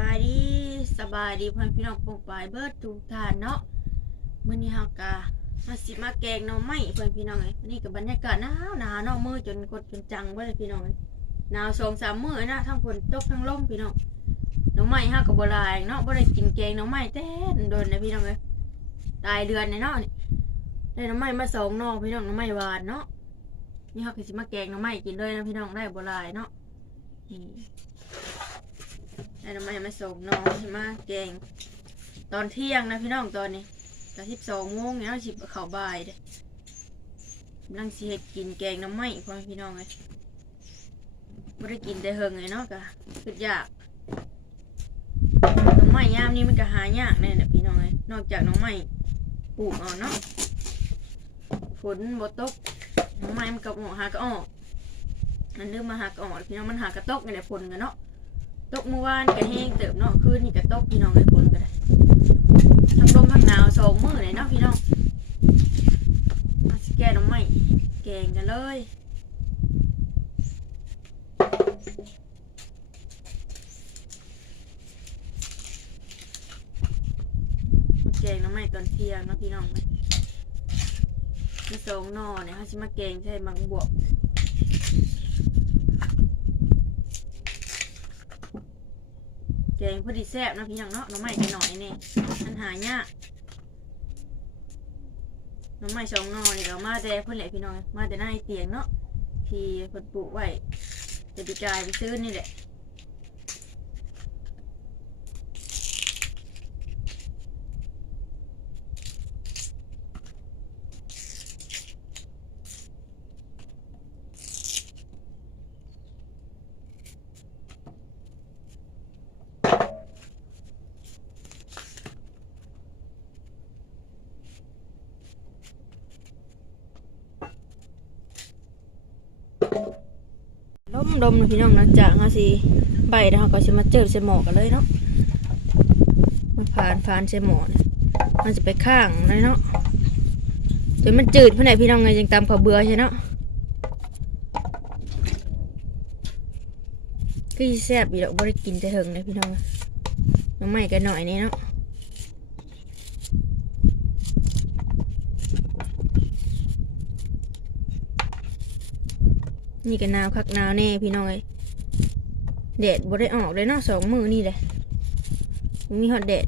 บายดีสบายดีเพื่อนพี่น้องปกปลายเบิดทุกท่านเนาะมื้อนี้เฮากะมาสิมาแกงน่อไม้เพื่อนพี่น้องเอ้ยนนี้กับบรรยากาศหนาวหนาวเนาะมือจนกดจนจังเบิดเลยพี่น้องเอ้ยหนาวสองสามมื้อนะทั้งฝนตกทั้งลมพี่น้องน่อไม้เฮาก็บ่หลายเนาะบ่ได้กินแกงน่อไม้แต่โดนนะพี่น้องเอ้ยตายเดือนในเนาะนี่ได้หน่อไม้มาสองน่อพี่น้องน่อไม้หวานเนาะนี่เฮาก็สิมาแกงน่อไม้กินเลยนะพี่น้องได้บ่ลายเนาะนี่ ไอ้น้ำมันมาส่งน้องใช่ไหมแกง ตอนเที่ยงนะพี่น้องตอนนี้กะสิบสองโมงเนี่ยสิบเขาบ่ายเด้กำลังสิเฮ็ดกินแกงน้ำไหม้พ่อพี่น้องเลยไม่ได้กินแต่เฮงเลยเนาะกะคือยากน้ำไม้ยามนี้มันก็หายากแน่นะพี่น้องเลยนอกจากน้ำไม้ปลูกเอาเนาะฝนบ่ตกน้ำไม้มันก็ออกหาก็ออกมันเริ่มมาหาก็ออกพี่น้องมันหากระตกในฝนกันเนาะ ตกเมื่อวานก็แห้งเติบเนาะคืนนี่ก็ตกพี่น้องเลยฝนก็ได้ทั้งลมทั้งหนาวสองมื้อเลยเนาะพี่น้องมาสแกนน้ำใหม่แกงกันเลยแกงน้ำใหม่ตอนเที่ยงเนาะพี่น้องมีสองนอเนี่ยเขาจะมาแกงใช่บางบวก แกงพอดีแซ่บนะพี่น้องเนาะน้องใหม่กันหน่อยนี่มันหายากน้องใหม่สองนอนี่เรามาแต่เพื่อนแหละพี่น้องมาแต่หน้าเตียงเนาะที่พ่นปลูกไว้จะดีกายไปซื้อนี่แหละ มดมๆนะพี่น้องหลังจากเฮาสิใบแล้วเราก็สิมาเจิมใส่หมอกันเลยเนาะมาผ่านผ่านใส่หมอเนี่ยมันจะไปข้างเลยเนาะจนมันจืดเพื่อนไหนพี่น้องไงยังตามข้าวเบื่อใช่เนาะคือแซ่บอีดอกบ่ได้กินแต่เถิงเลยพี่น้องน้องใหม่กันหน่อยนี่เนาะ นี่ก็หนาวคักหนาวแน่พี่น้องเอ้ยแดดบ่ได้ออกเลยเนาะสองมือนี่แหละมีฮอดแดด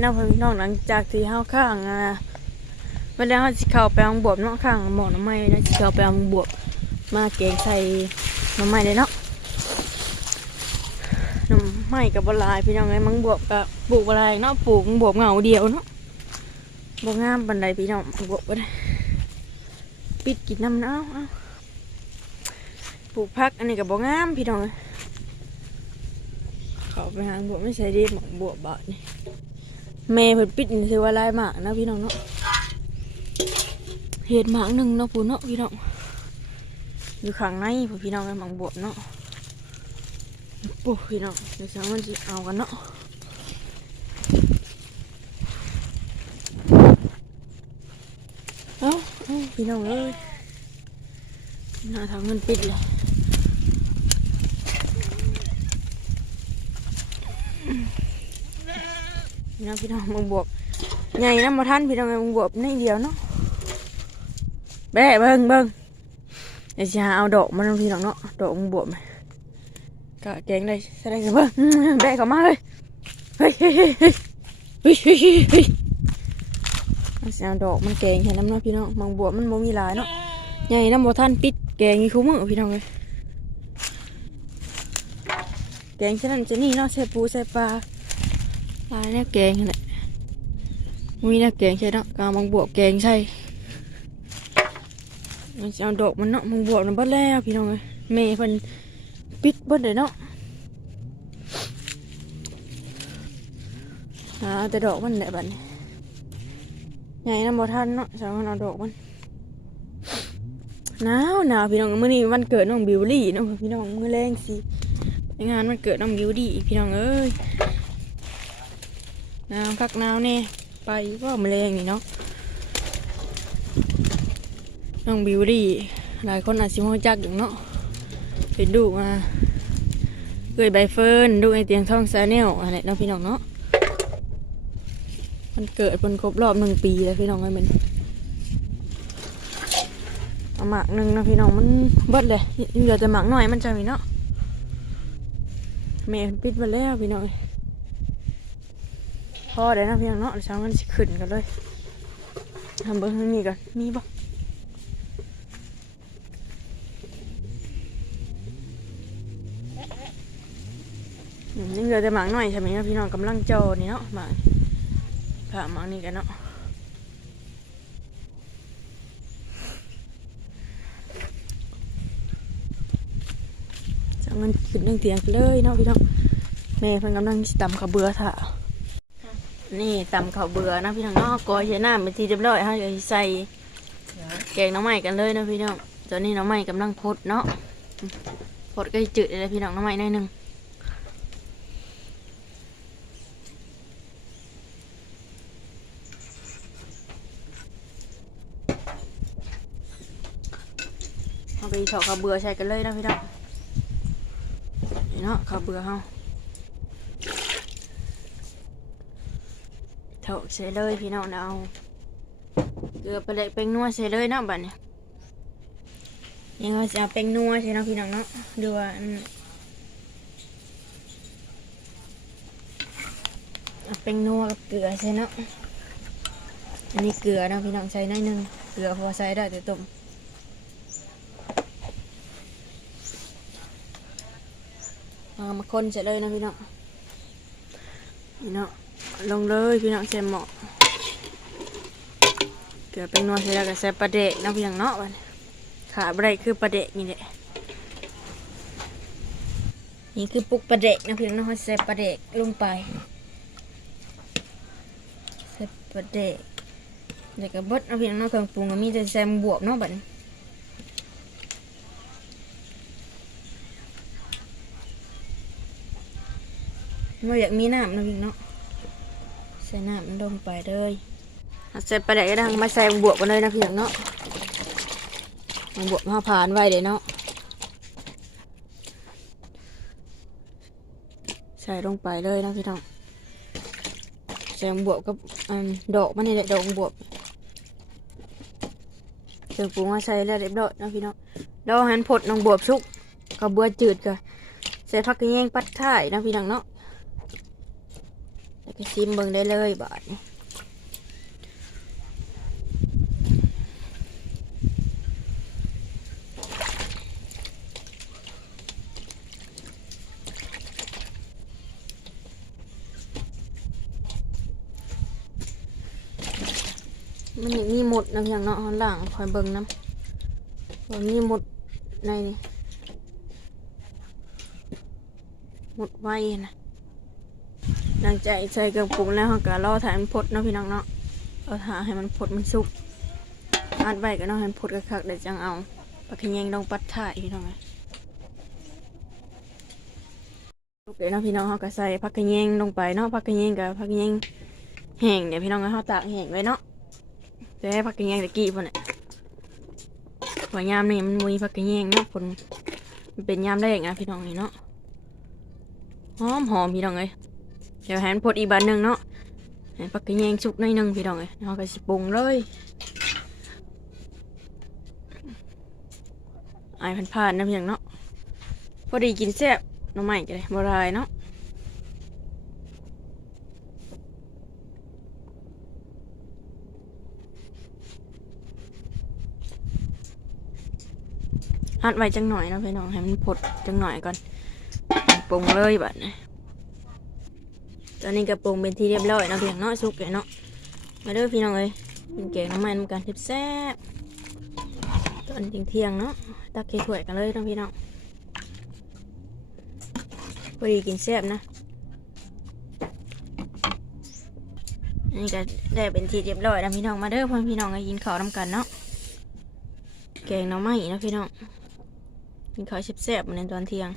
เนาะพี่น้องหลังจากที่เฮาข้างอะเวลาเฮาสิเข้าไปเอาบวบเนาะข้างหมอน้ำไม้แล้วสิเข้าไปเอาบวบมาแกงใส่น้ำไม้เลยเนาะน้ำไม้กับบ่หลายพี่น้องไงมังบวบก็ปลูกบ่หลายเนาะปลูกบวบเหงาเดียวเนาะบ่งามปานใดพี่น้องบวบได้ปิดกินน้ำเนาะเอาปลูกพักอันนี้ก็บ่งามพี่น้องเอ้ยเขาไปหาบวบไม่ใช่ดีหมองบวบบาดนี่ แม่เพิ่นปิดนี่คือว่าลายหมากนะพี่น้องเนาะเห็ดหมากหนึ่งเนาะปูเนาะพี่น้องอยู่ข้างในพี่น้องกันหมังบวบเนาะปุ๊พี่น้องเดี๋ยวฉันมันจะเอากันเนาะเอาเอาพี่น้องเอ้ยหน้าทางมันปิดเลย พี่น้องพี่น้องมึงบวบใหญ่นะมาท่านพี่น้องมึงบวบนี่เดียวเนาะแบ่เบิ้งเบิ้งเดี๋ยวจะเอาดอกมันพี่น้องเนาะดอกมึงบวบกะแกงได้แสดงกันเบิ้งแบ่เข้ามาเลยเฮ้ยเฮ้ยเฮ้ยเฮ้ยเฮ้ยเอาดอกมันแกงเห็น้ำเนาะพี่น้องมังบวบมันโมมีหลายเนาะใหญ่น้ำบวท่านปิดแกงนี่คุ้มมึงพี่น้องเลยแกงฉะนั้นจะนี่เนาะใส่ปูใส่ปลา ลายแนวแกงนี่แหละมีแนวแกงใช่เนาะกามังบวกแกงใช่มันจะเอาดอกมันเนาะมึงบวกมันเบิดแล้วพี่น้องเอ้ยแม่เพิ่นปิดเบิดเลยเนาะหาแต่ดอกมันแหละบัดนี้ใหญ่นำบ่ทันเนาะสาวมันเอาดอกมันหนาวหนาวพี่น้องมื้อนี้วันเกิดน้องบิวลี่เนาะพี่น้องมื้อแรงสิงานวันเกิดน้องบิวลี่พี่น้องเอ้ย นาวคักนาวแน่ไปว่ามื้อแรงนี่เนาะน้องบิวดี้หลายคนอาจสิมรู้จักอยู่เนาะเป็นดูมาเอ้ยใบเฟิร์นดูไอเตียงทองซาแนลอะไรเนาะพี่น้องเนาะมันเกิดเป็นครบรอบหนึ่งปีแล้วพี่น้องไอ้มันเอาหมากหนึ่งนะพี่น้องมันเบิดเลยเหลือแต่หมากหน่อยมันจะมีเนาะแม่เพิ่นปิดไปแล้วพี่น้อง อ้ยพอได้นาะพี่น้องเนาะเดี๋ยวเช้ามันสิขึ้นกันเลยทำเบิ้งทางนี้ก่อนมีปะอืมนี่เหลือแต่หมากหน่อยใช่ไหมนะพี่น้องกำลังโจอนี่เนาะหมากผ่าหมากนี่กันเนาะจะมันขึ้นเรื่องเตียงกันเลยเนาะพี่น้องแม่เพิ่นกำลังตำข้าวเบื่อถ่ะ นี่ตำข้าวเบื่อนะพี่น้องเนาะกอยใช้น้ำเป็นทีเรียบร้อยฮะยวสิใส่แกงน้ำใหม่กันเลยนะพี่น้องตอนนี้น้ำใหม่กำลังพดเนาะพดก็จืดเลยพี่น้องน้ำใหม่หน่อยหนึงเอาไปถอดข้าวเบื่อใส่กันเลยนะพี่น้องนี่เนาะข้าวเบื่อเฮา ถอดใส่เลยพี่น้องเอาเกลือไปเลยเป็นนัวใส่เลยเนาะบัดนี้ยังเราจะเป็นนัวใช่เนาะพี่น้องเนาะดูว่าเป็นนัวกับเกลือใช่เนาะอันนี้เกลือเนาะพี่น้องใส่หน้อยหนึงเกลือพอใส่ได้แต่ต้มมามาคนเสร็จเลยนะพี่น้องพี่น้อง ลงเลยพี่น้องใส่หม้อเกือบเป็นนัวเสร็จแล้วก็ใส่ปลาเดะนะพี่น้องเนาะวันขาบไรคือปลาเดะนี่แหละนี่คือปุกปลาเดะนะพี่น้องเนาะใส่ปลาเดะลงไปใส่ปลาเดะเดี๋ยวก็เบดนะพี่น้องเนาะเครื่องปรุงก็มีแต่แซมบวบเนาะบัดนี้เราอยากมีน้ำนะพี่เนาะ ใส่น้ำมันลงไปเลยเอาใส่ปลาแดกก็ได้มาใส่บวกกันเลยนะพี่เนาะบวกมาผ่านไว้เดี๋ยวเนาะใส่ลงไปเลยนะพี่น้องใส่บวกกับอันดอกมันนี่แหละดอกบวกเครื่องปรุงมาใส่แล้วเรียบร้อยนะพี่น้องแล้วหันผดน้องบวบชุกกับเบือจืดกันใส่ผักกระเยงปัดท้ายนะพี่น้องเนาะ แล้วก็ชิมเบิ่งได้เลยบาดมันมีหมดนะอย่างเนาะหลังคอยเบิ่งน้ำว่ามีหมดในนี่หมดไว้นะ ลังจากใส่เครื่องปรุงแล้วเราก็รอถ่ายมันพดเนาะพี่น้องเนาะเราถ่าให้มันพดมันสุกอัดไว้ก็เนาะให้มันพดกระคักเดี๋ยวจังเอาปลาขยงลงปัดถ่ายพี่น้องลูกเดี๋ยวเนาะพี่น้องเขาก็ใส่ผักขยงลงไปเนาะผักขยงกับผักขยงแห้งเดี๋ยวพี่น้องเขาตากแห้งไว้เนาะจะให้ผักขยงตะกี้พุ่นเนี่ยหัวยามนี่มันมีผักขยงเนาะผลมันเป็นยามแรกนะพี่น้องนี่เนาะหอมหอมพี่น้องเอ้ย เดี๋ยวแหนพดอีกบานหนึ่งเนาะให้ปักกระแยงสุกหน่อยหนึ่งพี่น้องเอ้ยเราก็สิปรุงเลยไอายผ่านๆนะพี่น้องเนาะพอดีกินแซ่บน้องใหม่กันเลยบรายเนาะอัดไว้จังหน่อยนะพี่น้องให้มันพดจังหน่อยก่อนปรุงเลยบัดนี้ ตอนนี้กระปรุงเป็นที่เรียบร้อยเนาะเพียงเนาะสุกเลยเนาะมาเด้อพี่น้องเอ้ยเป็นแกงน้ำมันกันแซ่บตอนอนเที่ยงเนาะตักเกถ้วยกันเลยน้องพี่น้องพอดีกินแซ่บนะนี่ก็ได้เป็นทีเรียบร้อยแล้วพี่น้องมาเด้อพ่อพี่น้องกินข้าวนำกันเนาะแกงน่อไม้เนาะพี่น้องกินข้าวแซ่บๆมาในตอนเที่ยง